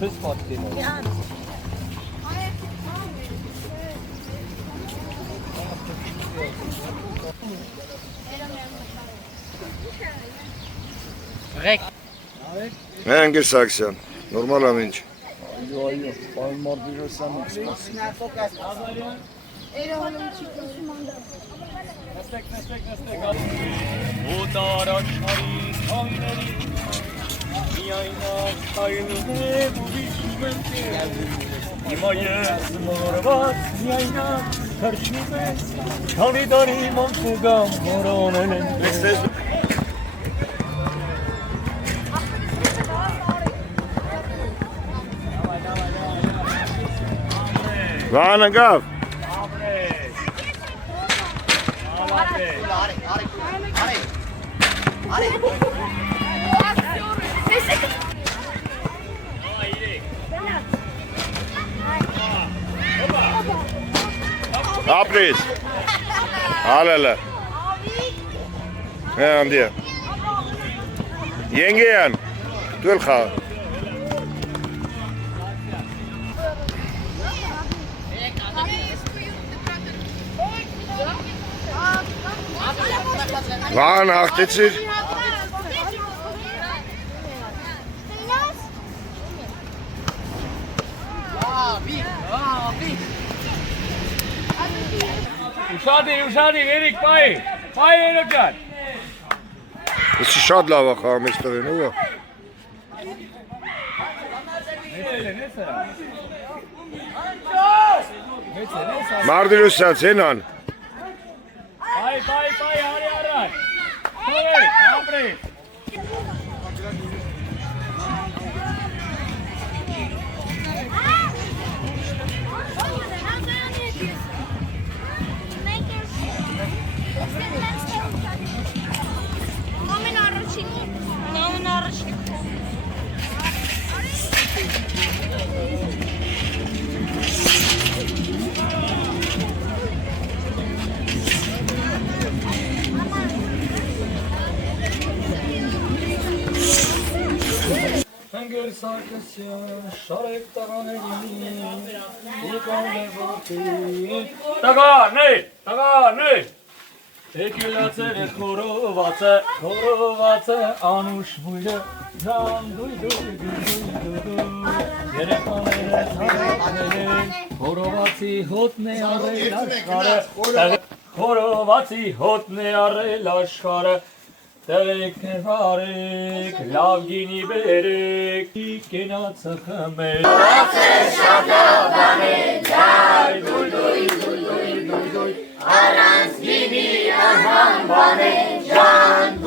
չես պատկերում։ Ղեք։ Հենգեր Սաքսյան, նորմալ եմ ինչ։ Այո, պարոն Մարտիրոսյանը սպասում։ Օտարաչարի քայլերի միայնակ քայլում է ուրիշում եմ քեզ Հիմա ես մորված միայնակ թրջում ես քանի տարի մանցուգամ մորոնել են Վան ընկավ։ Ապրես։ Հալելը։ Անդիա։ Ենգեյան։ Դու էլ խաղ։ Վան հաղթեցիր։ Ուշադիր, Երիկ, պայի երոքյան։ Եսի շատ լավ է խաղում ես տղեն, ու է։ Մարտիրոսյան, ցենան։ Պայի, արի առաջ։ Ապրես։ Հանգեր Սարգսյան, շարեք տղաների, եկան է որդի Տղաներ, եկելացեր է խորովածը, անուշ բույրը, ժան դույ Երեկաները ծաղակներ են, խորովածի հոտն է առել աշխարը Խորովածի հոտն է առել աշխարը Տղեք նվարեք, լավ գինի բերեք, կենացը խմեք Խորոված է շատ լավան է, ջայ, դույ, առանց գինի անհամբան է, ջան,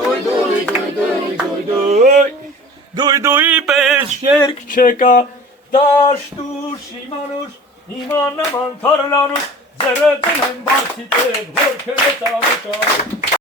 դույ, պես շերք չեկա, դաշտուշ, իմանուշ, իման նման կարլանուշ, ձերը տնեն բարձի տեղ, որ քերեց ամուշ